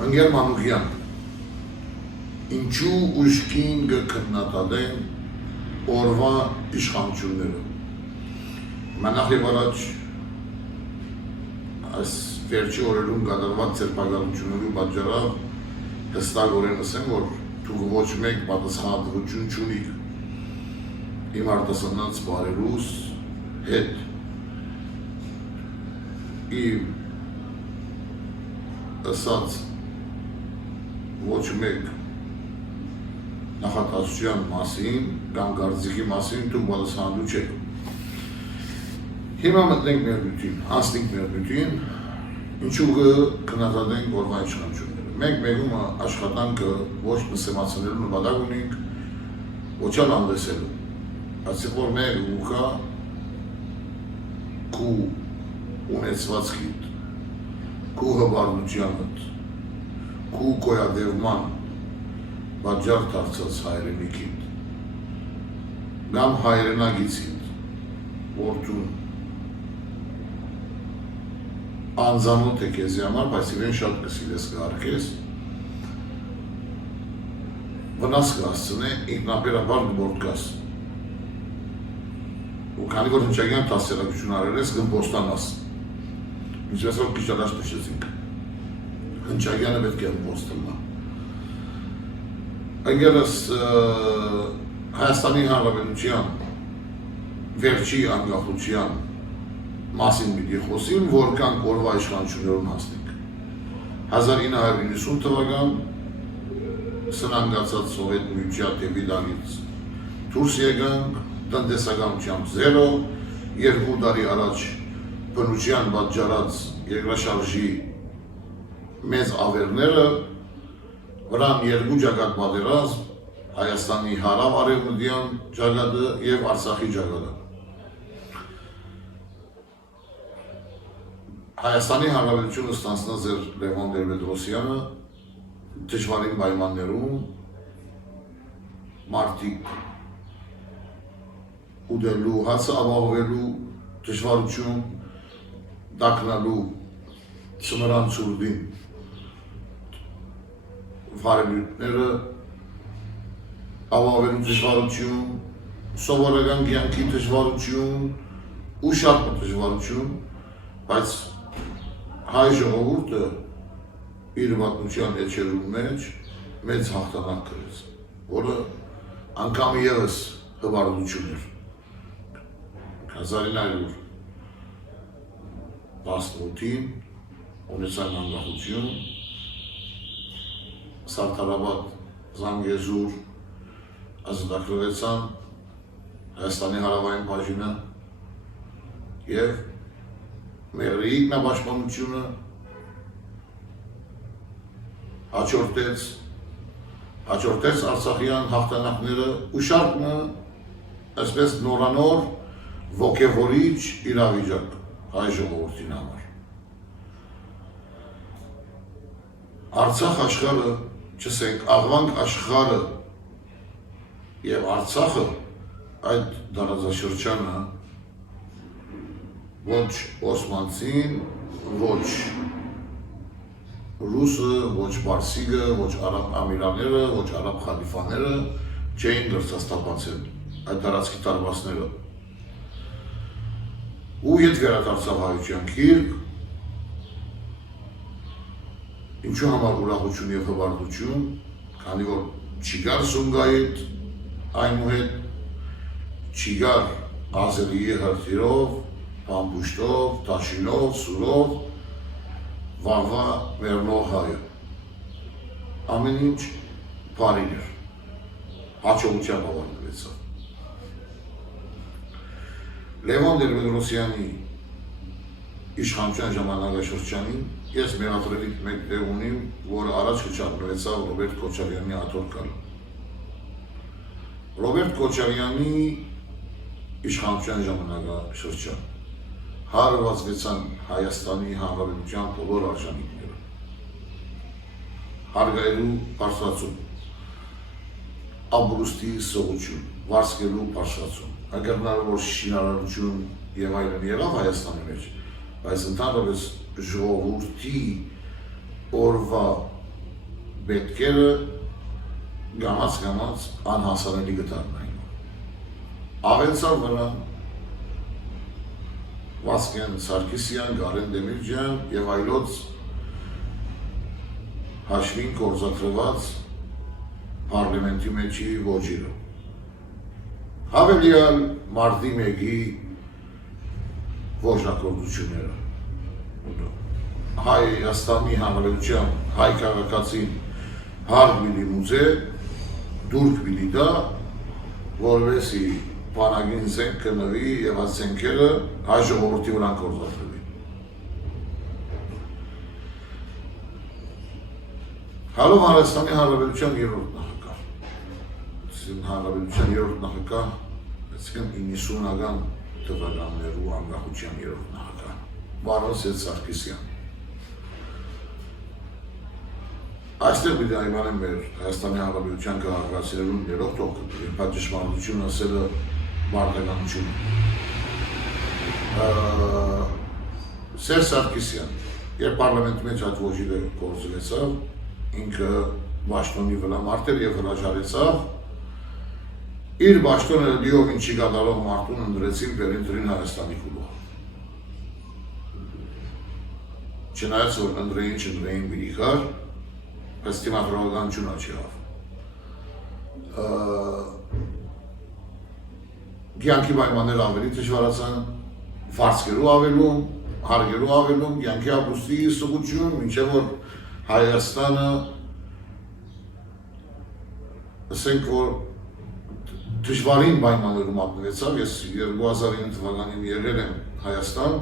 Անգեր Մանուկյան, ինչու ուշքին գքննադատեն օրվա իշխանությունները։ Մանախիվ առաջ այս վերջի օրերում կատարված ձերբակալությունների պատճառով հստակորեն ասեմ, որ դուք ոչ մեկ պատասխանատվություն չունիք իմ արտասանած բարերուս հետ իմ ասած ոչ մեկ նախատեսության մասին կամ կարծիքի մասին դուք պատասխանատու չեք։ Հիմա մտնենք մեր բյութին, հասնենք մեր բյութին, ինչու կքննադատենք օրվա իշխանությունները։ Մենք մեկումը աշխատանքը ոչ մսեմացնելու նպատակ ունենք, ոչ էլ անվեսելու։ Այսինքն որ մեր ուղղա քու ունեցվածքիդ, քու հբարդությանդ, քու կոյադևման պատճառ դարձած հայրենիքիդ, կամ հայրենագիցիդ, որտուն անձանոթ է քեզի համար, բայց իրեն շատ կսիրես կհարգես, վնաս կհասցնե, ինքնաբերաբար կբորդկաս։ Ու քանի որ հնչագյան դաստիարակություն արել ես, կմպոստանաս։ Ինչպես որ քիչ առաջ նշեցինք։ Հնչագյանը պետք է ըմպոստանա։ Անգերս Հայաստանի Հանրապետության վերջի անկախության մասին պիտի խոսիմ, որքան օրվա իշխանություններուն հասնենք։ 1990 թվական սնանկացած սովետ միության դեպի դալից դուրս եկանք, տնտեսականությամբ զերո, 2 տարի առաջ բնության պատճառած երկրաշարժի մեծ ավերները, վրան 2 ջագատ պատերազմ, Հայաստանի հարավ-արևմտյան ջագատը և Արցախի ջագատը։ Հայաստանի Հանրապետությունը ստանձնած էր Լևոն Տեր-Պետրոսյանը դժվարին պայմաններում մարդիկ ուտելու, հացը ապահովելու դժվարություն, տակնալու ծմրան ցուրդին վարելույթները, ապահովելու դժվարություն, սովորական կյանքի դժվարություն ու շատ դժվարություն, բայց հայ ժողովուրդը իր պատմության էջերում մեջ մեծ հաղթանակ կրեց, որը անգամ ևս հբարդություն էր։ 1918-ին ունեցան անկախություն, Սարդարաբադ, Զանգեզուր ազատագրվեցան Հայաստանի հարավային բաժինը և մեր ինքնապաշտպանությունը հաջորդեց Արցախյան հաղթանակները ու շարքը այսպես նորանոր ոգևորիչ իրավիճակ հայ ժողովրդին համար։ Արցախ աշխարհը, չսենք, աղվանք աշխարհը և Արցախը այդ դարաձաշրջանը ոչ օսմանցին, ոչ ռուսը, ոչ պարսիկը, ոչ արաբ ամիրաները, ոչ արաբ խալիֆաները չէին դրսաստապացել այդ տարածքի տարվածները։ Ու ետ վերադարձավ հայության գիրք, ինչու համար ուրախություն և հբարդություն, քանի որ չի գար Սումգայիթ, այնուհետ չի գար Ազերիի հրթիրով, Պամբուշտով, Տաշինով, Սուրով, վաղվա մեռնող հայը։ Ամեն ինչ բարին էր, հաջողությամբ ավարտվեցավ։ Լևոն Տեր-Պետրոսյանի իշխանության ժամանակաշրջանին ես մեղադրելիք մեկ տեղ ունիմ, որ առաջ կչափնվեցավ Ռոբերտ Քոչարյանի աթոռկալը։ Ռոբերտ Քոչարյանի իշխանության ժամանակաշրջան հարվածվեցան Հայաստանի Հանրապետության բոլոր արժանինքները, հարգայելու բարձրացում, ապրուստի սողություն, վարձկելու բարձրացում, հնարավոր շինարարություն և այլն եղավ Հայաստանի մեջ, բայց ընդհանրապես ժողովրդի օրվա պետքերը գամած անհասանելի գտարն այն։ Ավելցավ վրան Վասկեն Սարգսյան, Գարեն Դեմիրճյան և այլոց հաշվին կորզատրված պարլեմենտի մեջի ոջիրը։ Հավելյալ մարտի 1-ի որջակորդությունները։ Հայաստանի Հանրապետության հայ քաղաքացին հարկ բիլի մուզե, դուրք բիլի դա, որվեսի պանագին զենք կնվի և այդ զենքերը հայ ժողովրդի վրան կորզատրվի։ Հալով Հայաստանի Հանրապետության երրորդ նախագահ։ Հանրապետության երրորդ նախագահ, այսինքն 90-ական թվականներու անկախության երրորդ նախագահ, Վարոն Սարգսյան։ Այստեղ պիտի այմանեմ մեր Հայաստանի Հանրապետության քաղաքացիներուն ներող թող կտրի, բայց ճշմարտությունը ասելը մարդականությունը։ Սերժ Սարգսյան, երբ պարլեմենտի մեջ այդ ոճիրը կորզվեցավ, ինքը Բաշտոնի վրա մարտեր և հրաժարեցավ, իր Բաշտոնը լիովին չի կատարող մարդուն ընդրեցին Պերինտրին Հայաստանի կուլող։ Չնայած որ ընդրեին բիրիքար, բայց թիմադրողականություն աչիավ։ Կյանքի պայմանները ավելի դժվարացան, վարձկերու ավելում, հարգերու ավելում, կյանքի ապրուստի սուղություն, մինչև որ Հայաստանը, ասենք որ դժվարին պայմաններում ապնվեցավ, ես 2009 թվականին եղել եմ Հայաստան,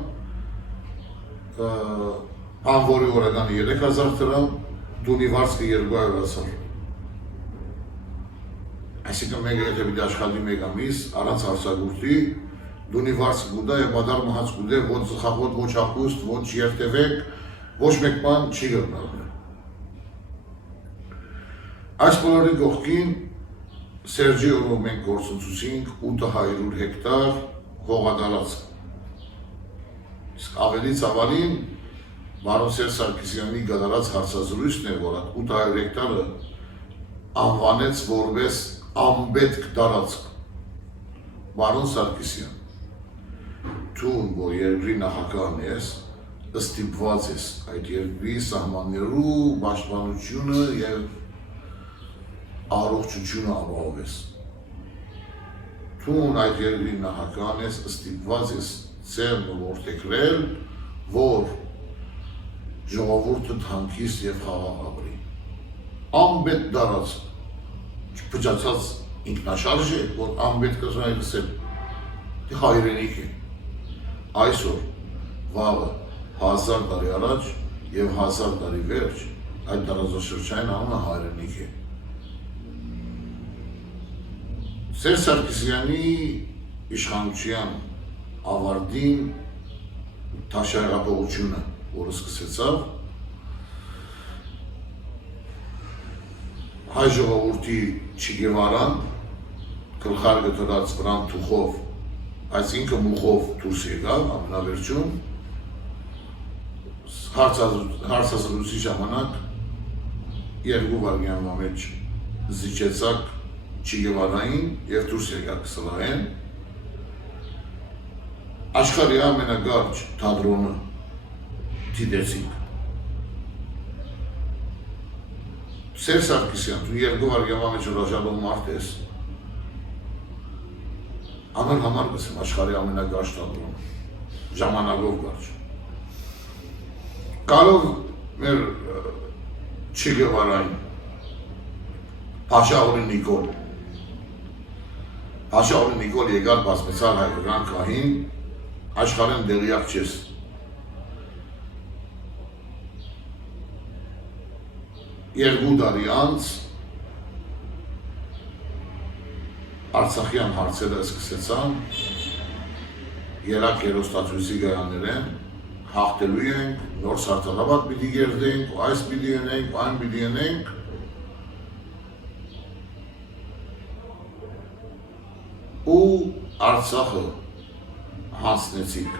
անվորի օրականը 3000 դրամ, դունի վարձքը 200,000։ Այսինքն մեկը եթե պիտի աշխատի մեկ ամիս, առանց հարցագործի, դունի վարձքը գուտա և բադար մահաց գուտե, ոչ ծխախոտ, ոչ հապուստ, ոչ երթևեք, ոչ մեկ բան չի գտնալ։ Այս բոլորի կողքին Սերժի օրով մենք գործընծուցինք 800 հեկտար հողադարածք։ Իսկ ավելի ցավալին Վարոն Սերժ Սարգսյանի գդարած հարցազրույցն է, որ 800 հեկտարը անվանեց որպես անպետք տարածք։ Վարոն Սարգսյան, թուն, որ երկրի նախագահն ես, ստիպված ես այդ երկրի սահմաններու պաշտպանությունը և առողջությունը ապահովես։ Թուն այդ երկրի նախագահն ես, ստիպված ես ձեռը որդեգրել, որ ժողովուրդը թանկիստ և խաղաղ ապրի։ Անպետք տարածք, չփչացած ինքնաշարժ է, որ անպետք կզրայ լսել, հայրենիք է։ Այսօր, վաղը, 1000 տարի առաջ և 1000 տարի վերջ, այդ տարածաշրջանային անունը հայրենիք է։ Սերժ Սարգսյանի իշխանության ավարտին թաշայղապողությունը, որը սկսեցավ, հայ ժողովուրդի Չե Գևարան, գլխարկը դրած վրան թուխով, այս ինքը մուխով դուրս եկավ, ամենավերջում, հարցազրույցի ժամանակ 2 վայրկյանվա մեջ զիջեցակ Չե Գևարային և դուրս եկակ սլահեն, աշխարհի ամենագարջ թատրոնը դիտեցինք։ Սերժ Սարգսյան, դու 2 վայրկյանվա մեջ հրաժարվող մարդ ես, ամեն համար գսեմ աշխարհի ամենագարջ թատրոնը, ժամանակով կարճ։ Կարող մեր Չե Գևարային, Փաշաօղլի Նիկոլ, Փաշաօղլի Նիկոլ եկար բացմեցար հայկական կահին, աշխարհեն դեղյակ չես։ Երկու տարի անց Արցախյան հարցերը սկսեցան, երակ հեռուստացույցի գայաներեն, հաղթելու ենք, նոր սարդարավատ պիտի գերդենք, այս պիտի ենենք, այն պիտի ենենք, ու Արցախը հանձնեցինք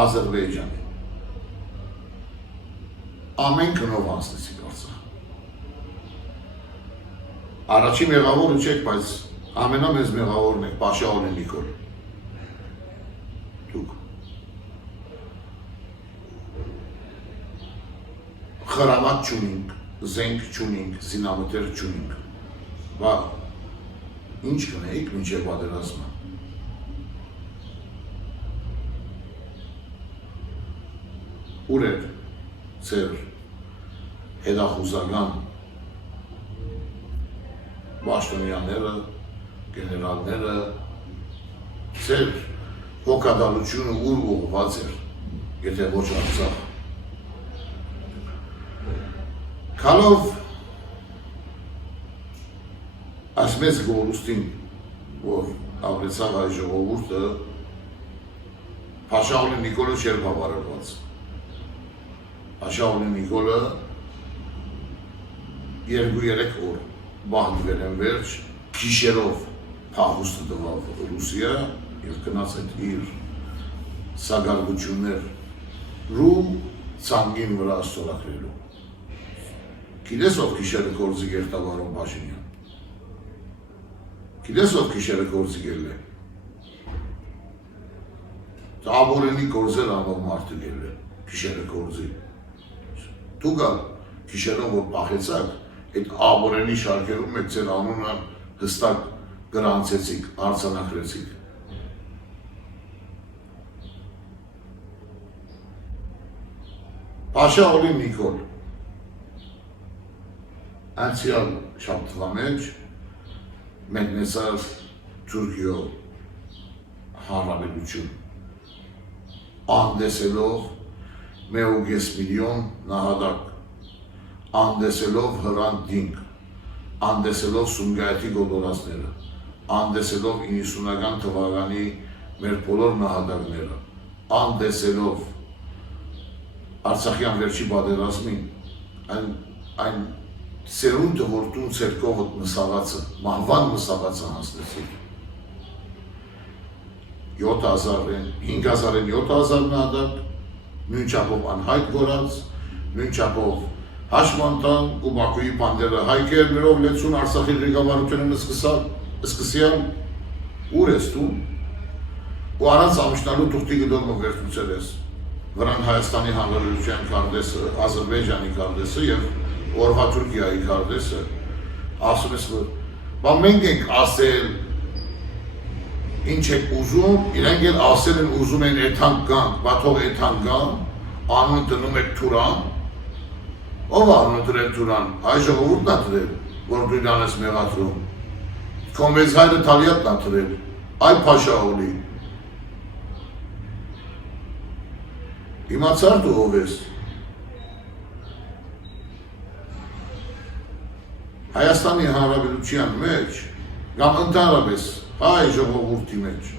Ադրբեջանի։ Ամեն քնով հանձնեցինք Արցախը։ Առաջի մեղավորը չեք, բայց ամենամեծ մեղավորն եք Փաշաօղլի Նիկոլ։ Դուք խրամատ չունինք, զենք չունինք, զինամթեր չունինք։ Բա ինչ կնեիք մինչև պատերազմը։ Ուր էր ձեր հետախուզական պաշտոնյաները, գեներալները, ձեր հոգադալությունը ուր ուղղված էր, եթե ոչ Արցախ։ Քալով այս մեծ գորուստին, որ ապրեցավ այ ժողովուրդը, Փաշաօղլի Նիկոլը չէր բավարարված։ Փաշաօղլի Նիկոլը 2-3 օր բահնվել են վերջ, գիշերով փախուստը տվավ Ռուսիա և գնաց այդ իր սագարգություններու ցանգին վրա ստորագրելու։ Գիտես ով գիշերը գործի գերտա բարոն Փաշինյան։ Գիտես ով գիշերը գործի գերել է։ Աբորենի գործեր անող մարդը գերել է, գիշերը գործի։ Դու գալ գիշերով որ պախեցակ, այդ աբորենի շարքերում եք ձեր անունը հստակ գրանցեցիք, արձանագրեցիք։ Փաշաօղլի Նիկոլ անցյալ շաբթվա մեջ մեկնեցավ Թուրքիո հանրապետություն, անդեսելով 1.5 միլիոն նահատակ, անդեսելով հրանտինք, անդեսելով Սումգայիթի գոտորածները, անդեսելով 90-ական թվականի մեր բոլոր նահատակները, անդեսելով Արցախյան վերջի պատերազմին, այն սերունդը, որ տուն ցերկովդ մսաղացը, մահվան մսաղացը հանձնեցիք։ 7000-ին, 5000-ին 7000 նահատակ, նույն չափով անհայտ գորած, նույն չափով Հաշմանտան ու Բաքուի բանդերը հայկերներով լեցուն Արցախի ղեկավարությունն սկսյալ ուր ես դու ու առանց ամշնալու թուղթի գդորմով վերցուցել ես վրան Հայաստանի Հանրապետության քարտեզը, Ադրբեջանի քարտեզը և օրվա Թուրքիայի քարտեզը, ասում ես որ բա մենք ենք ասել ինչ եք ուզում, իրենք էլ ասել են ուզում են էթանք գանք, բա թող էթանք գան, անուն դնում եք Թուրան, ով անունը դրել Թուրան, այ ժողովուրդն ա դրել, որ դու իրան ես մեղադրում, քո մեծ հայրը Թալիատն ա դրել, այ Փաշաօղլի։ Իմացար դու ով ես։ Հայաստանի Հանրապետության մեջ, կամ ընդհանրապես հայ ժողովուրդի մեջ,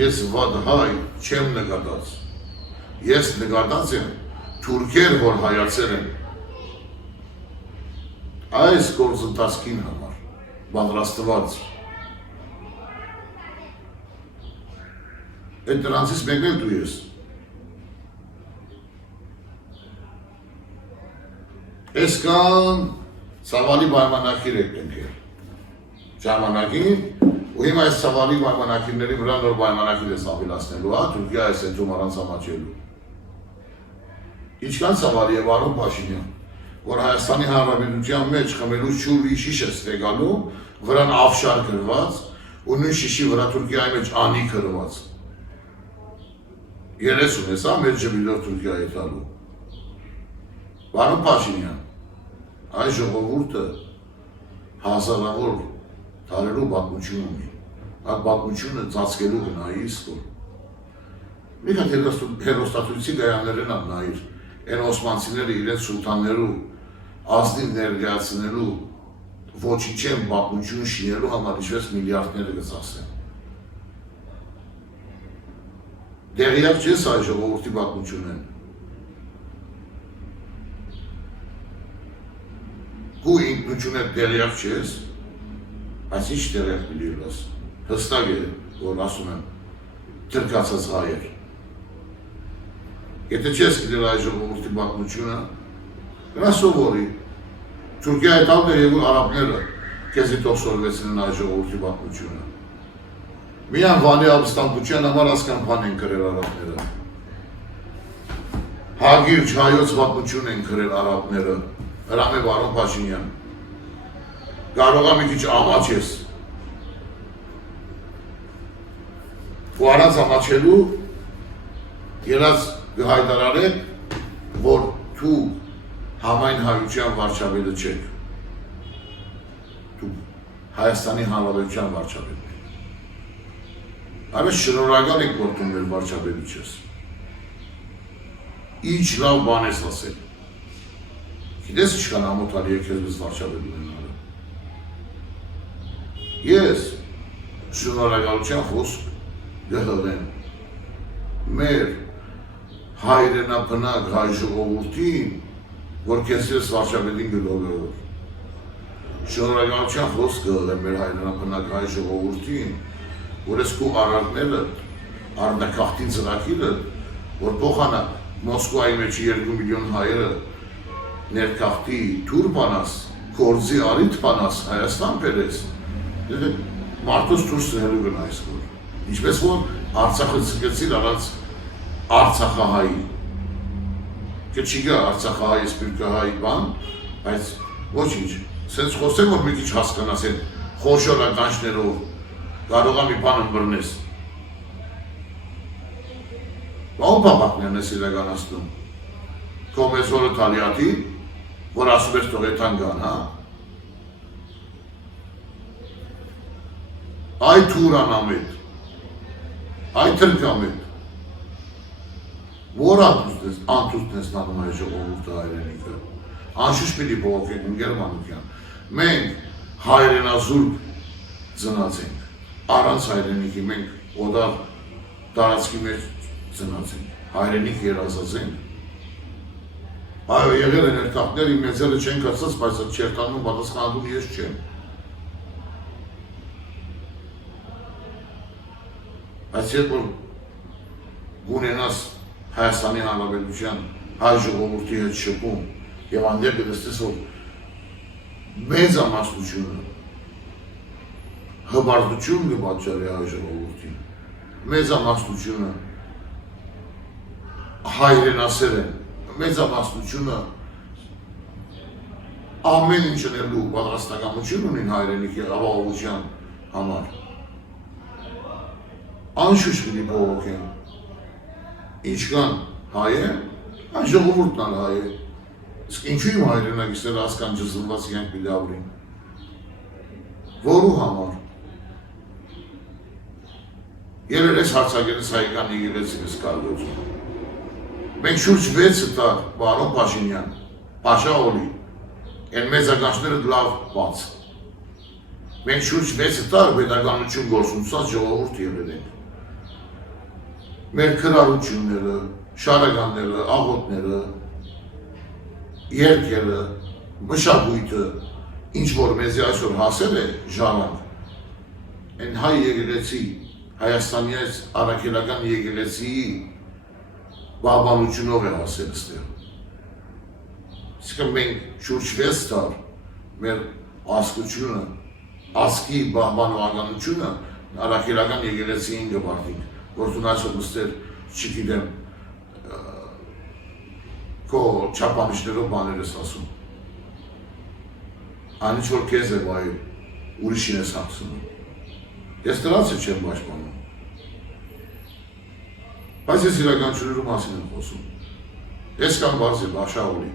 ես վատ հայ չեմ նկատած, ես նկատած եմ թուրքեր, որ հայացել են այս գործընթացքին համար, պատրաստված։ Այդ դրանցից մեկն էլ դու ես։ Ես կան ծավալի պայմանագիր եք կնքել։ Ժամանակին, ու հիմա այս ծավալի պայմանագիրների վրա նոր պայմանագիր ես ավելացնելու, Թուրքիա այս հետում առանց ամաչելու։ Ինչքան ծավալի է բարոն Փաշինյան, որ Հայաստանի Հանրապետության մեջ խմելու շուրի շիշ է ստեգալու, վրան ավշար գրված, ու նույն շիշի վրա Թուրքիայի մեջ անի գրված։ 30 ես, մեր ջբիլով Թուրքիայի տալու։ Բարոն Փաշինյան, այս ժողովուրդը հազարավոր տարերու պատմություն ունի, այդ պատմությունը ծածկելու գնայի իսկոր։ Մի քան հերոստատույցի գայաններն ան նայիր, են օսմանցիները իրենց սուլտաններու ազնիվ ներգայացնելու ոչինչ են պատմություն շինելու համար ինչպես միլիարդները գծասեն։ Դեղյակ չես այ ժողովուրդի պատմությունն։ Գու ինքնությունդ դեղյակ չես, բայց ինչ դեղյակ պիտի լաս, հստակ է, որ ասում եմ, թրկացած հայեր։ Եթե չես գիտել այ ժողովուրդի պատմությունը, գնա սովորի, Թուրքիայի տալն է եղել արաբները, քեզի տոքսորվեցին այ ժողովրդի պատմությունը։ Միան Վանի ապստամբության համար ասկան բան են գրել արաբները։ Հագիրջ հայոց պատմություն են գրել արաբները, հրամ է բարոն Փաշինյան։ Կարող է մի քիչ ամաչես։ Ու առանց ամաչելու ելած գհայդարարել, որ դու համայն հայության վարչապետը չեք։ Դու Հայաստանի Հանրապետության վարչապետն ես։ Այս շնորհակալ եք որտում մեր վարչապետի չես։ Ինչ լավ բան ես ասել։ Գիտես ինչքան ամոթալի է քեզ վարչապետ ունենալը։ Ես շնորհակալության խոսք գհղեմ մեր հայրենաբնակ հայ ժողովրդին, որ քեզ ես վարչապետին գլորելով։ Շնորհակալության խոսք գհղեմ մեր հայրենաբնակ հայ ժողովրդին, որ ես քո արարքները, արդնակախտի ծրագիրը, որ փոխանա Մոսկվայի մեջ 2 միլիոն հայերը ներքախտի թուր բանաս, գործի արիթ բանաս, Հայաստան բերես, մարդոց թուր սնելու գնայս որ։ Ինչպես որ Արցախը ցկեցիր առանց Արցախահայի։ Թե չի գա Արցախահայի, սպիրկահայի բան, բայց ոչինչ, սենց խոսեմ որ մի քիչ հասկանաս են խոշոր ականջներով, կարող է մի բան ըմբռնես։ Ո՞վ բաբակներն ես իրականացնում։ Քո մեծորը Թալիաթի, որ ասում ես թողեթան գան, հա։ Այ թուրան ամետ, այ թրկամետ, որ անթուսն ես նանում այ ժողովուրդը հայրենիքը, անշուշ պիտի բողոքենք Գերմանության, մենք հայրենազուրկ ծնած ենք, առանց հայրենիքի մենք օդար տարածքի մեջ ծնած ենք, հայրենիք երազած ենք, այո եղել են ներքախտներ, իմ մեծերը չեն կացած, բայց այդ չերտանում պատասխանատուն ես չեմ, բայց երբ որ գունենաս Հայաստանի Հանրապետության հայ ժողովրդի հետ շփում եւ անդեր կտեսնես որ մեծամասնությունը հբարտություն կպատճառի հայ ժողովրդին, մեծամասնությունը հայրենասեր են, մեծամասնությունը ամեն ինչ անելու պատրաստակամություն ունին հայրենիքի ապահովության համար։ Անշուշտ պիտի բողոքեն։ Ինչքան հայ է, այն ժողովուրդն ալ հայ է։ Իսկ ինչու իմ հայրենակիցները ասկան ջզլված յանք պիտի ապրին։ Որու համար։ Երել ես հարցակերես հայկան եղելեցին ես կարգոցում։ Մենք շուրջ 6 տար, բարոն Փաշինյան, Փաշա Օլի, են մեծականչները լավ բաց։ Մենք շուրջ 6 տար պետականություն գործունեած ժողովուրդ եղել ենք։ Մեր քրարությունները, շարականները, աղոտները, երկերը, մշակույթը, ինչ որ մեզի այսօր հասել է ժառանգ, են հայ եկեղեցի, Հայաստանից առաքելական եկեղեցիի բաբանությունով է հասել ստեղ։ Իսկ մենք շուրջ 6 տար մեր ասկությունը, ասկի բաբանողականությունը առաքելական եկեղեցիին գբարտինք, որ դու այսօր մստեր չգիտեմ քո չափանիշներով բաներ ես ասում։ Անիչ որ քեզ է վայ ուրիշին ես հացնում։ Ես դրանց չեմ պաշտպանում։ Բայց ես իրականությունների մասին եմ խոսում։ Ես կամ բարձր Փաշա Օլի։